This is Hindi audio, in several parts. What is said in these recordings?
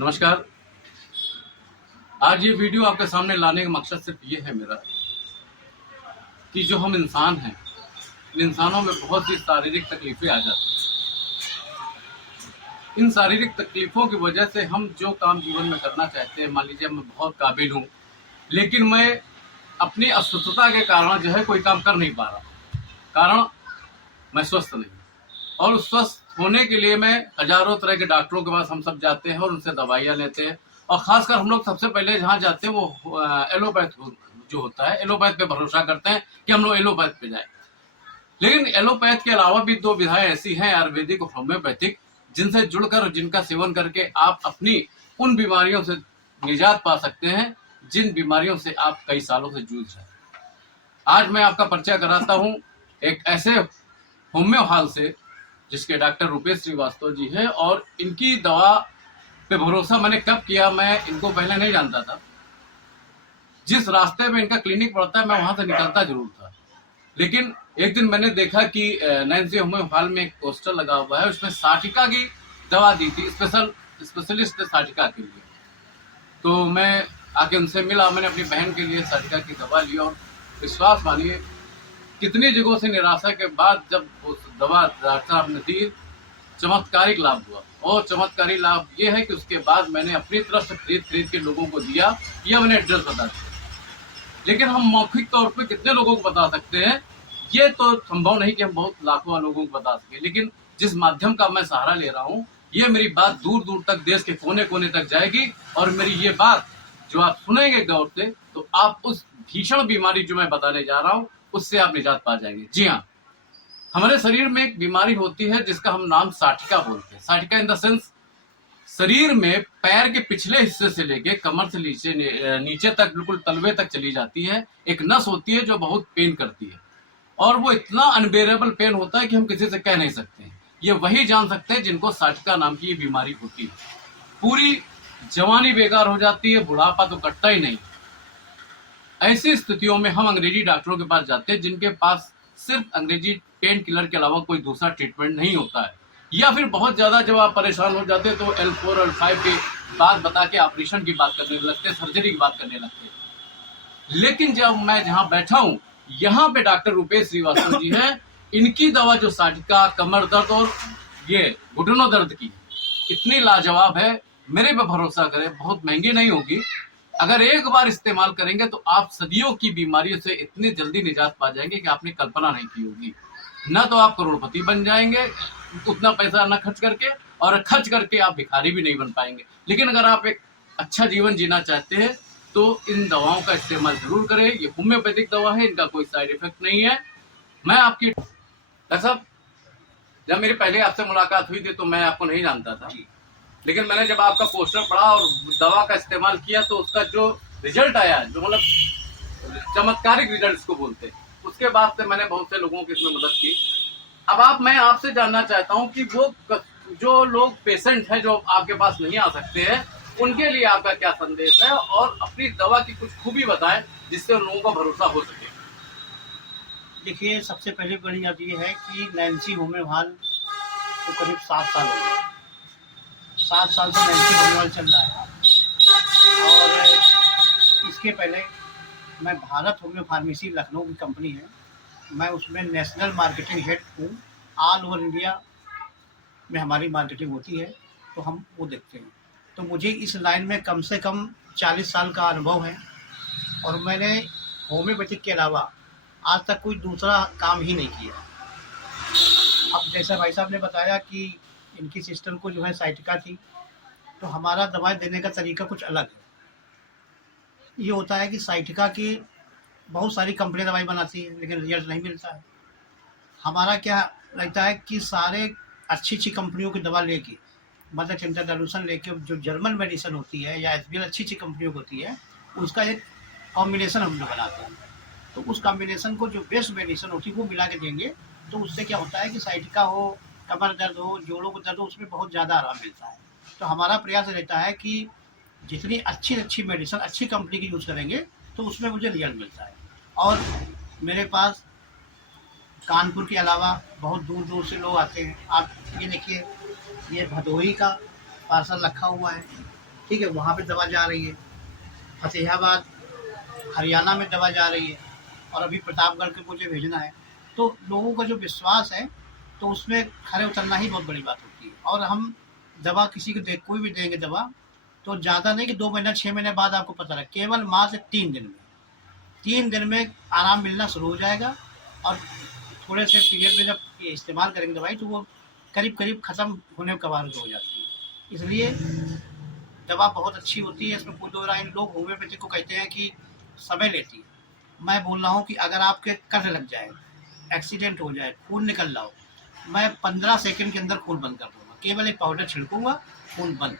नमस्कार। आज ये वीडियो आपके सामने लाने का मकसद सिर्फ ये है मेरा कि जो हम इंसान हैं, इन इंसानों में बहुत सी शारीरिक तकलीफें आ जाती हैं। इन शारीरिक तकलीफों की वजह से हम जो काम जीवन में करना चाहते हैं, मान लीजिए मैं बहुत काबिल हूँ, लेकिन मैं अपनी अस्वस्थता के कारण जो है कोई काम कर नहीं पा रहा। कारण मैं स्वस्थ नहीं, और उस स्वस्थ होने के लिए मैं हजारों तरह के डॉक्टरों के पास हम सब जाते हैं और उनसे दवाइयाँ लेते हैं। और खासकर हम लोग सबसे पहले जहाँ जाते हैं वो एलोपैथ जो होता है, एलोपैथ पे भरोसा करते हैं कि हम लोग एलोपैथ पे जाए। लेकिन एलोपैथ के अलावा भी दो विधाएं ऐसी हैं, आयुर्वेदिक और होम्योपैथिक, जिनसे जुड़कर और जिनका सेवन करके आप अपनी उन बीमारियों से निजात पा सकते हैं जिन बीमारियों से आप कई सालों से जूझ रहे हैं। आज मैं आपका परिचय कराता हूँ एक ऐसे होम्यो हॉल से जिसके डॉक्टर रुपेश श्रीवास्तव जी हैं, और इनकी दवा पे भरोसा मैंने कब किया, मैं इनको पहले नहीं जानता था। जिस रास्ते में इनका क्लिनिक पड़ता है मैं वहां से निकलता जरूर था, लेकिन एक दिन मैंने देखा कि नैन्सी होम्यो हॉल में एक पोस्टर लगा हुआ है, उसमें साटिका की दवा दी थी, स्पेशलिस्ट साटिका के लिए। तो मैं आके उनसे मिला, मैंने अपनी बहन के लिए साटिका की दवा ली, और विश्वास मानिए कितनी जगहों से निराशा के बाद जब वो दवा डॉक्टर साहब ने दी, चमत्कारिक लाभ हुआ। और चमत्कारी लाभ ये है कि उसके बाद मैंने अपनी तरफ से खरीद के लोगों को दिया, यह मैंने एड्रेस बता दिया। लेकिन हम मौखिक तौर पे कितने लोगों को बता सकते हैं, ये तो संभव नहीं कि हम बहुत लाखों लोगों को बता सके। लेकिन जिस माध्यम का मैं सहारा ले रहा हूँ, ये मेरी बात दूर दूर तक, देश के कोने कोने तक जाएगी, और मेरी ये बात जो आप सुनेंगे गौर से, तो आप उस भीषण बीमारी जो मैं बताने जा रहा हूँ उससे आप निजात पा जाएंगे। जी हाँ, हमारे शरीर में एक बीमारी होती है जिसका हम नाम साटिका बोलते हैं। साटिका इन द सेंस शरीर में पैर के पिछले हिस्से से लेके कमर से नीचे तक, बिल्कुल तलवे तक चली जाती है। एक नस होती है जो बहुत पेन करती है, और वो इतना अनबेरेबल पेन होता है कि हम किसी से कह नहीं सकते हैं। ये वही जान सकते हैं जिनको साटिका नाम की ये बीमारी होती है। पूरी जवानी बेकार हो जाती है, बुढ़ापा तो कटता ही नहीं। ऐसी स्थितियों में हम अंग्रेजी डॉक्टरों के पास जाते हैं जिनके पास सिर्फ अंग्रेजी पेन किलर के अलावा कोई दूसरा ट्रीटमेंट नहीं होता है, या फिर बहुत ज्यादा जब आप परेशान हो जाते हैं तो L4 और L5 की बात बता के ऑपरेशन की बात करने लगते हैं, सर्जरी की बात करने लगते हैं। लेकिन जब मैं जहाँ बैठा हूँ, यहाँ पे डॉक्टर रुपेश श्रीवास्तव जी हैं। इनकी दवा जो साटिका, कमर दर्द और ये घुटनों दर्द की इतनी लाजवाब है, मेरे पे भरोसा करें, बहुत महंगी नहीं होगी। अगर एक बार इस्तेमाल करेंगे तो आप सदियों की बीमारियों से इतनी जल्दी निजात पा जाएंगे कि आपने कल्पना नहीं की होगी। न तो आप करोड़पति बन जाएंगे उतना पैसा न खर्च करके, और खर्च करके आप भिखारी भी नहीं बन पाएंगे। लेकिन अगर आप एक अच्छा जीवन जीना चाहते हैं तो इन दवाओं का इस्तेमाल जरूर करें। ये होम्योपैथिक दवा है, इनका कोई साइड इफेक्ट नहीं है। मैं आपकी डॉक्टर साहब, जब मेरी पहले आपसे मुलाकात हुई थी तो मैं आपको नहीं जानता था, लेकिन मैंने जब आपका पोस्टर पढ़ा और दवा का इस्तेमाल किया तो उसका जो रिजल्ट आया, जो मतलब चमत्कारिक रिजल्ट इसको बोलते हैं, उसके बाद से मैंने बहुत से लोगों की इसमें मदद की। अब मैं आपसे जानना चाहता हूं कि वो जो लोग पेशेंट हैं जो आपके पास नहीं आ सकते हैं, उनके लिए आपका क्या संदेश है, और अपनी दवा की कुछ खूबी बताएं जिससे उन लोगों का भरोसा हो सके। देखिए, सबसे पहले बड़ी बात ये है कि नैन्सी होम्यो हॉल तो करीब 7 साल हो गए। 7 साल से नैन्सी होम्यो हॉल चल रहा है, और इसके पहले मैं भारत होम्यो फार्मेसी लखनऊ की कंपनी है, मैं उसमें नेशनल मार्केटिंग हेड हूँ। ऑल ओवर इंडिया में हमारी मार्केटिंग होती है, तो हम वो देखते हैं। तो मुझे इस लाइन में कम से कम 40 साल का अनुभव है, और मैंने होम्योपैथिक के अलावा आज तक कोई दूसरा काम ही नहीं किया। अब जैसा भाई साहब ने बताया कि इनकी सिस्टर को जो है साइटिका थी, तो हमारा दवाई देने का तरीका कुछ अलग है। ये होता है कि साइटिका की बहुत सारी कंपनी दवाई बनाती है, लेकिन रिजल्ट नहीं मिलता है। हमारा क्या लगता है कि सारे अच्छी अच्छी कंपनियों की दवा लेके, मतलब टेंटाडालूसन लेके, जो जर्मन मेडिसिन होती है या एसबीएल अच्छी अच्छी कंपनियों की होती है, उसका एक कॉम्बिनेशन हम लोग बनाते हैं। तो उस कॉम्बिनेशन को जो बेस्ट मेडिसिन होती है वो मिला के देंगे, तो उससे क्या होता है कि साइटिका हो, कमर दर्द हो, जोड़ों को दर्द हो, उसमें बहुत ज़्यादा आराम मिलता है। तो हमारा प्रयास रहता है कि जितनी अच्छी अच्छी मेडिसिन अच्छी कंपनी की यूज़ करेंगे तो उसमें मुझे रिजल्ट मिलता है। और मेरे पास कानपुर के अलावा बहुत दूर दूर से लोग आते हैं। आप ये देखिए, ये भदोही का पार्सल रखा हुआ है, ठीक है, वहाँ पे दवा जा रही है। फतेहाबाद हरियाणा में दवा जा रही है और अभी प्रतापगढ़ के मुझे भेजना है। तो लोगों का जो विश्वास है तो उसमें खरे उतरना ही बहुत बड़ी बात होती है। और हम दवा किसी को दे कोई भी देंगे दवा, तो ज़्यादा नहीं कि 2 महीना 6 महीने बाद आपको पता लगे, केवल मात्र 3 दिन में आराम मिलना शुरू हो जाएगा। और थोड़े से पीरियड में जब ये इस्तेमाल करेंगे दवाई तो वो करीब करीब ख़त्म होने कगार पे हो जाती है। इसलिए दवा बहुत अच्छी होती है, इसमें कोई दो राय नहीं। लोग होम्योपैथी को कहते हैं कि समय लेती है, मैं बोल रहा हूँ कि अगर आपके कट लग जाए, एक्सीडेंट हो जाए, खून निकल रहा हो, मैं 15 सेकंड के अंदर खून बंद कर दूंगा। केवल एक पाउडर छिड़कूंगा, खून बंद।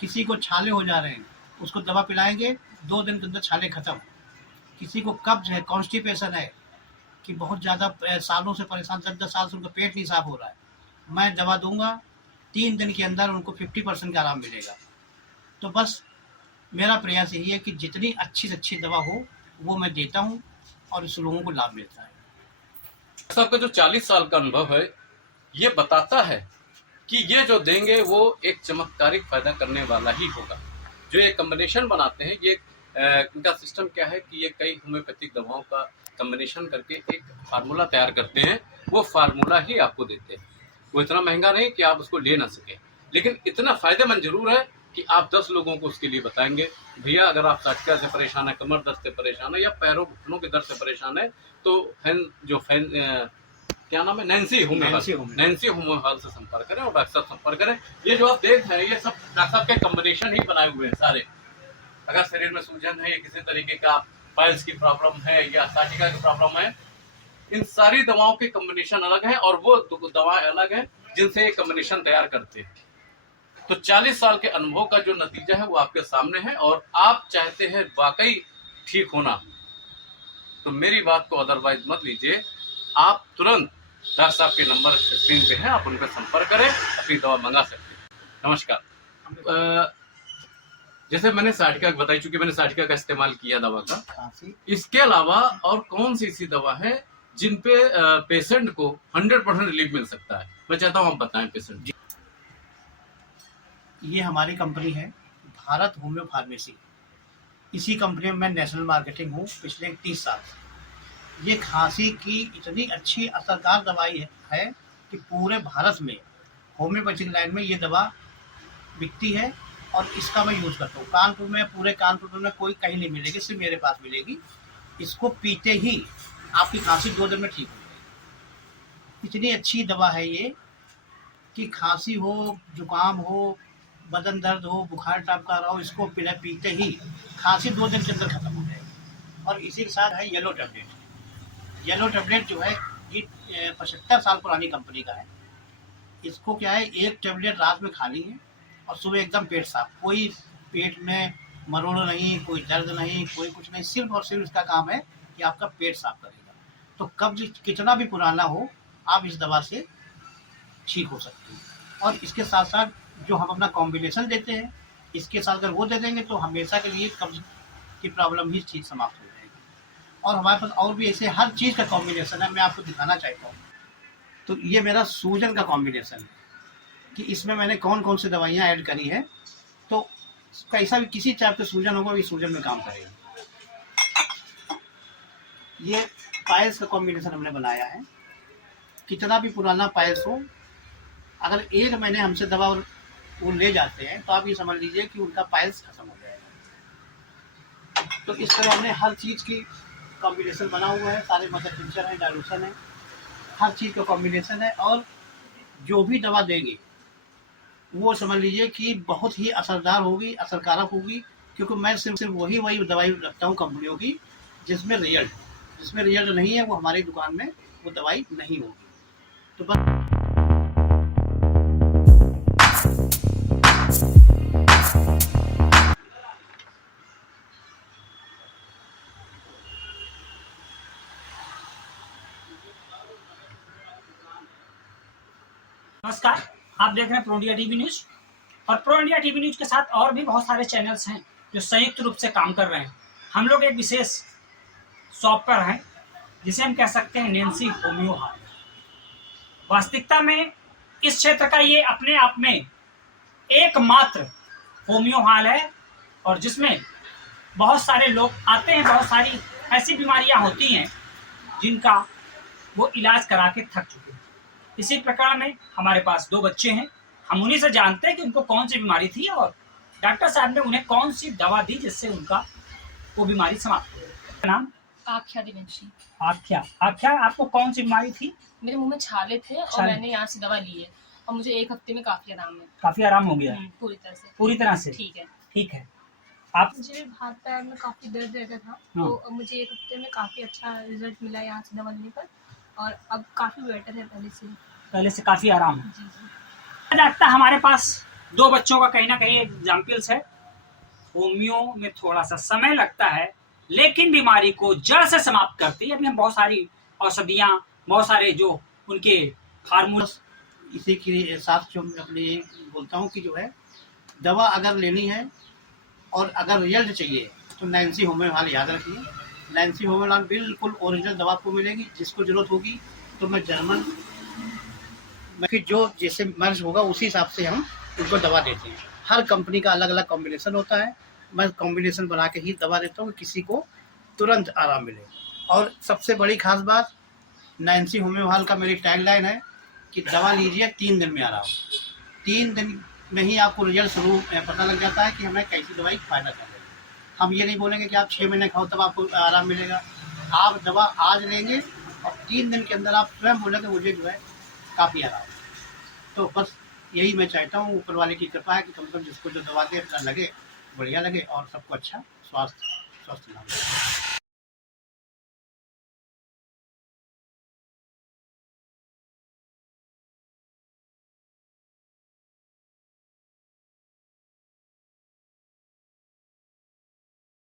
किसी को छाले हो जा रहे हैं, उसको दवा पिलाएंगे, 2 दिन के अंदर छाले खत्म। किसी को कब्ज है, कॉन्स्टिपेशन है, कि बहुत ज़्यादा सालों से परेशान, 10-10 साल से उनका पेट नहीं साफ हो रहा है, मैं दवा दूंगा, 3 दिन के अंदर उनको 50% का आराम मिलेगा। तो बस मेरा प्रयास यही है कि जितनी अच्छी से अच्छी दवा हो वो मैं देता हूँ और इस लोगों को लाभ मिलता है। आपका जो 40 साल का अनुभव है ये बताता है कि ये जो देंगे वो एक चमत्कारिक फायदा करने वाला ही होगा। जो ये कॉम्बिनेशन बनाते हैं ये इनका सिस्टम क्या है कि ये कई होम्योपैथिक दवाओं का कॉम्बिनेशन करके एक फार्मूला तैयार करते हैं, वो फार्मूला ही आपको देते हैं। वो इतना महंगा नहीं कि आप उसको ले ना सके, लेकिन इतना फायदेमंद जरूर है कि आप 10 लोगों को उसके लिए बताएंगे। भैया अगर आप साइटिका से परेशान है, कमर दर्द से परेशान है या पैरों घुटनों के दर्द से परेशान है तो क्या नाम है, नैन्सी होम्योपैथ से संपर्क करें और डॉक्टर साहब संपर्क करें। ये जो आप देख रहे हैं ये सब डॉक्टर साहब के कॉम्बिनेशन ही बनाए हुए हैं सारे। अगर शरीर में सूजन है या किसी तरीके का पाइल्स की प्रॉब्लम है या साइटिका की प्रॉब्लम है, इन सारी दवाओं के कॉम्बिनेशन अलग है और वो दवाएं अलग है जिनसे ये कॉम्बिनेशन तैयार करते हैं। तो 40 साल के अनुभव का जो नतीजा है वो आपके सामने है और आप चाहते हैं वाकई ठीक होना, तो मेरी बात को अदरवाइज मत लीजिए। आप तुरंत डॉक्टर साहब के नंबर स्क्रीन पे है, आप उनका संपर्क करें, अपनी दवा मंगा सकते हैं। नमस्कार। जैसे मैंने साइटिका बताई, चूंकि मैंने साइटिका का इस्तेमाल किया दवा का, इसके अलावा और कौन सी ऐसी दवा है जिन पे पेशेंट को 100% रिलीफ मिल सकता है? मैं चाहता हूँ आप बताएं पेशेंट। ये हमारी कंपनी है भारत होम्यो फार्मेसी। इसी कंपनी में मैं नेशनल मार्केटिंग हूँ पिछले 30 साल से। ये खांसी की इतनी अच्छी असरदार दवाई है कि पूरे भारत में होम्योपैथिक लाइन में ये दवा बिकती है और इसका मैं यूज़ करता हूँ। कानपुर में, पूरे कानपुर में कोई कहीं नहीं मिलेगी, सिर्फ मेरे पास मिलेगी। इसको पीते ही आपकी खांसी 2 दिन में ठीक हो जाएगी। इतनी अच्छी दवा है ये कि खांसी हो, जुकाम हो, बदन दर्द हो, बुखार टाइप का रहा हो, इसको पीते ही खांसी 2 दिन के अंदर खत्म हो जाएगी। और इसी के साथ है येलो टैबलेट। येलो टैबलेट जो है ये 75 साल पुरानी कंपनी का है। इसको क्या है, एक टैबलेट रात में खानी है और सुबह एकदम पेट साफ, कोई पेट में मरोड़ नहीं, कोई दर्द नहीं, कोई कुछ नहीं, सिर्फ और सिर्फ इसका काम है कि आपका पेट साफ करेगा। तो कब्ज कितना भी पुराना हो आप इस दवा से ठीक हो सकते हैं। और इसके साथ साथ जो हम अपना कॉम्बिनेशन देते हैं, इसके साथ अगर वो दे देंगे तो हमेशा के लिए कब्ज की प्रॉब्लम ही ठीक समाप्त हो जाएगी। और हमारे पास और भी ऐसे हर चीज़ का कॉम्बिनेशन है, मैं आपको दिखाना चाहता हूँ। तो ये मेरा सूजन का कॉम्बिनेशन है कि इसमें मैंने कौन कौन सी दवाइयाँ ऐड करी है, तो कैसा भी किसी टाइप का सूजन होगा ये सूजन में काम करेगा। ये पायल्स का कॉम्बिनेशन हमने बनाया है। कितना भी पुराना पायल्स हो, अगर 1 महीने हमसे दवा वो ले जाते हैं तो आप ये समझ लीजिए कि उनका पायल्स खत्म हो जाएगा। तो इस तरह हमने हर चीज़ की कॉम्बिनेशन बना हुआ है, सारे मदर टिंचर है, डाइल्यूशन है, हर चीज़ का कॉम्बिनेशन है। और जो भी दवा देंगे वो समझ लीजिए कि बहुत ही असरदार होगी, असरकारक होगी, क्योंकि मैं सिर्फ वही दवाई रखता हूँ कंपनियों की जिसमें रिजल्ट नहीं है, वो हमारी दुकान में वो दवाई नहीं होगी। तो बस नमस्कार, आप देख रहे हैं प्रो इंडिया टीवी न्यूज। और प्रो इंडिया टीवी न्यूज के साथ और भी बहुत सारे चैनल्स हैं जो संयुक्त रूप से काम कर रहे हैं। हम लोग एक विशेष शॉप पर हैं जिसे हम कह सकते हैं नैन्सी होम्यो हार्ट। वास्तविकता में इस क्षेत्र का ये अपने आप में एकमात्र होम्यो हॉल है, और जिसमें बहुत सारे लोग आते हैं, बहुत सारी ऐसी बीमारियां होती हैं जिनका वो इलाज करा के थक चुके हैं। इसी प्रकार में हमारे पास 2 बच्चे हैं, हम उन्हीं से जानते हैं कि उनको कौन सी बीमारी थी और डॉक्टर साहब ने उन्हें कौन सी दवा दी जिससे उनका वो बीमारी समाप्त हो गई। नाम? आख्या दिवंशी। आख्या। आख्या, आपको कौन सी बीमारी थी? मेरे मुंह में छाले थे और छाले? मैंने यहाँ से दवा ली है और मुझे 1 हफ्ते में काफी आराम है। काफी आराम हो गया? पूरी तरह से। पूरी तरह से? ठीक है। ठीक है। आप? मुझे हाथ पैर में काफी दर्द रहता था, हाँ। तो मुझे 1 हफ्ते में काफी अच्छा रिजल्ट मिला यहाँ से दवा लेने पर, और अब काफी बेटर है पहले से काफी आराम है। जी जी। डॉक्टर, हमारे पास 2 बच्चों का कहीं ना कहीं एग्जाम्पल्स है। होम्यो में थोड़ा सा समय लगता है लेकिन बीमारी को जड़ से समाप्त करती है। अभी हम बहुत सारी औषधियाँ, बहुत सारे जो उनके हार्मोन, इसी के साथ जो मैं अपने ये बोलता हूँ कि जो है दवा अगर लेनी है और अगर रिजल्ट चाहिए तो नैन्सी होम्यो हॉल याद रखिए। नैन्सी होम्यो हॉल बिल्कुल ओरिजिनल दवा आपको मिलेगी। जिसको जरूरत होगी तो मैं जर्मन में जो जैसे मर्ज होगा उसी हिसाब से हम उनको दवा देते हैं। हर कंपनी का अलग अलग कॉम्बिनेशन होता है, मैं कॉम्बिनेशन बना के ही दवा देता हूँ कि किसी को तुरंत आराम मिले। और सबसे बड़ी खास बात, नैन्सी होम्यो हॉल का मेरी टैगलाइन है कि दवा लीजिए 3 दिन में आराम। 3 दिन में ही आपको रिजल्ट शुरू पता लग जाता है कि हमें कैसी दवाई फायदा कर रही है। हम ये नहीं बोलेंगे कि आप 6 महीने खाओ तब आपको आराम मिलेगा। आप दवा आज लेंगे और 3 दिन के अंदर आप स्वयं बोलेंगे मुझे जो है काफ़ी आराम। तो बस यही मैं चाहता हूँ, ऊपर वाले की कृपा है कि कम से कम जिसको जो दवा दे लगे बढ़िया लगे और सबको अच्छा स्वस्थ मिले।